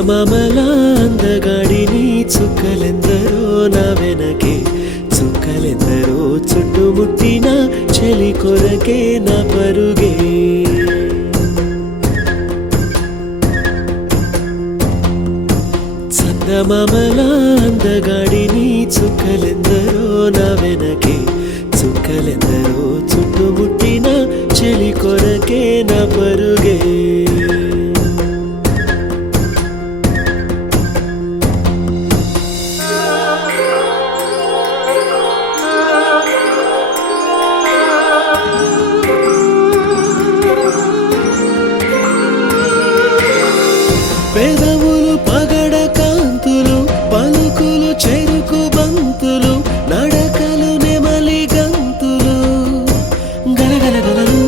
చందమామల అందగాడిని చుక్కలెందరో నా వెనకే చుక్కలెందరో చుట్టుముట్టిన చెలి కొరకే నా పరుగే చందమామల అందగాడిని చుక్కలెందరో నా వెనకే చుక్కలెందరో చుట్టుముట్టిన చెలి కొరకే నా పరుగే పెదవులు పగడ కాంతులు పలుకులు చెరుకు బంతులు నడకలు నెమలి గంతులు గలగలగలలు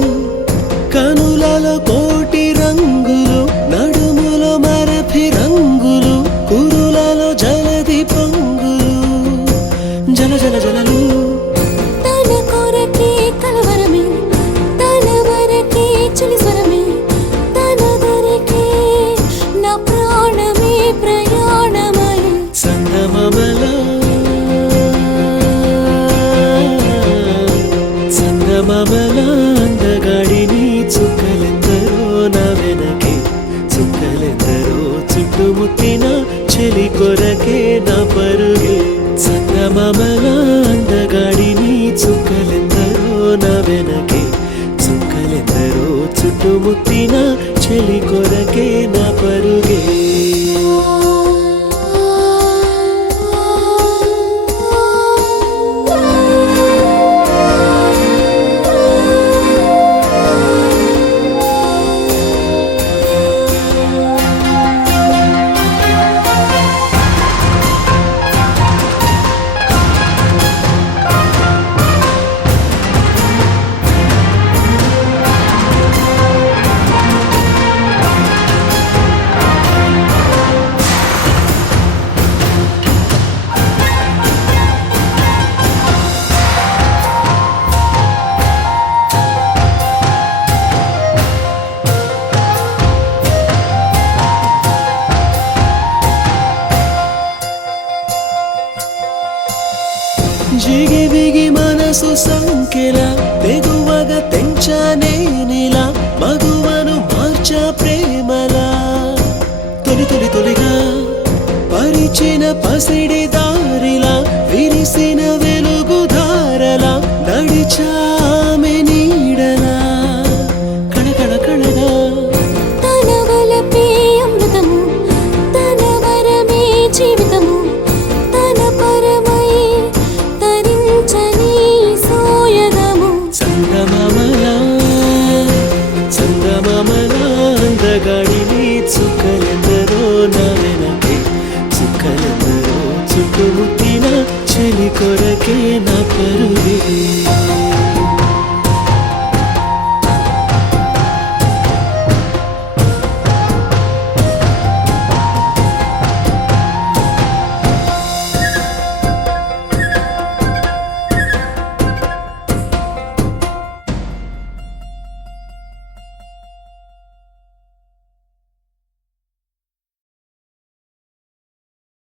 కనులలో కోటి రంగులు నడుములో మరఫి రంగులు కురులలో జలది పొంగులు జల జల జలలు తన కొరకే కలవరమే తన వరకే చలిస్వరమే తన దొరికే నా ప్రాణమే ప్రయాణమై చందమామల చందమామల అందగాడిని చుక్కలెందరో నా వెనకే చుక్కలెందరో చుట్టుముట్టిన చెలి కొరకే నా పరుగే చందమామల అందగాడిని చుక్కలెందరో నా వెనకే చుక్కలెందరో చుట్టుముట్టిన చెలి కొరకే నా పరుగే జిగి బిగి మనసు సంఖ్యల తెగువగా తెంచానే నీలా మగువను మార్చా ప్రేమలా తొలి తొలి తొలిగా పరిచిన పసిడి దారిలా విరిసిన వెలుగు ధారలా నడిచా